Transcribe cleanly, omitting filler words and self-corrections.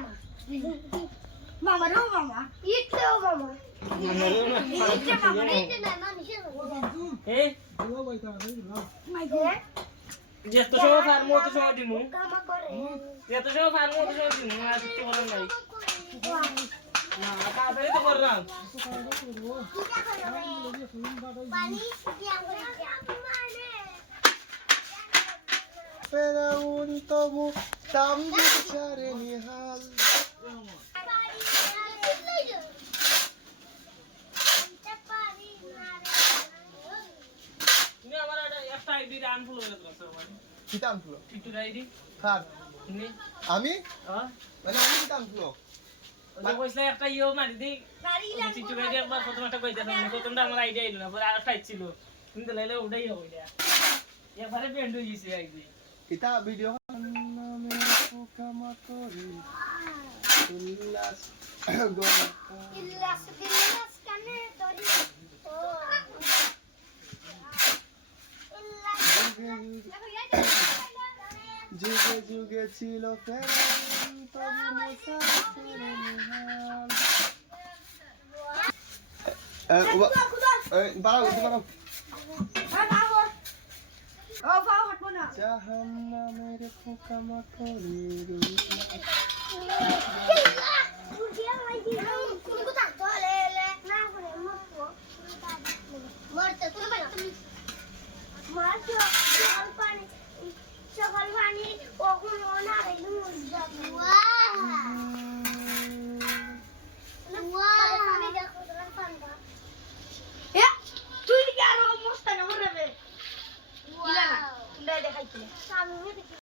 মামা মামা রো মামা ইটলে ও মামা ইটলে মামা ইটলে না মানুষে এই ও বইতা নাই না মাই গো যেত সময় ফার্ম অত সময় দিমু কামা করে যেত সময় ফার্ম অত সময় দিমু আর কিছু বলার নাই না তাড়াতাড়ি তো করলাম পানি দিয়া করে মানে pregunto también charé mi hal তুমি আমার একটা আইডি রান ফুল হয়ে গেছে মানে kita amflo Titu ID khar তুমি ami হ্যাঁ মানে আমি kita amflo ওই কইছলে একটা ইও মারি দি টিটু আইডি একবার প্রথম একটা কইতাম প্রথমটা আমার আইডি আইলো না পরে আরেকটা ছিল কিন্তু লাইলে ওটাই হবে এটা এবারে বেন্ড হয়ে গেছে ID kita video mere poka matori illas gona ইল্লাস কানে তোরি ও जुगे जुगे चिलो फेरन तबु मसा करे निहाल बाराओ ও ফাও হটবো না জাহান্না মেরে পোকা মাকড়ি সকাল পানি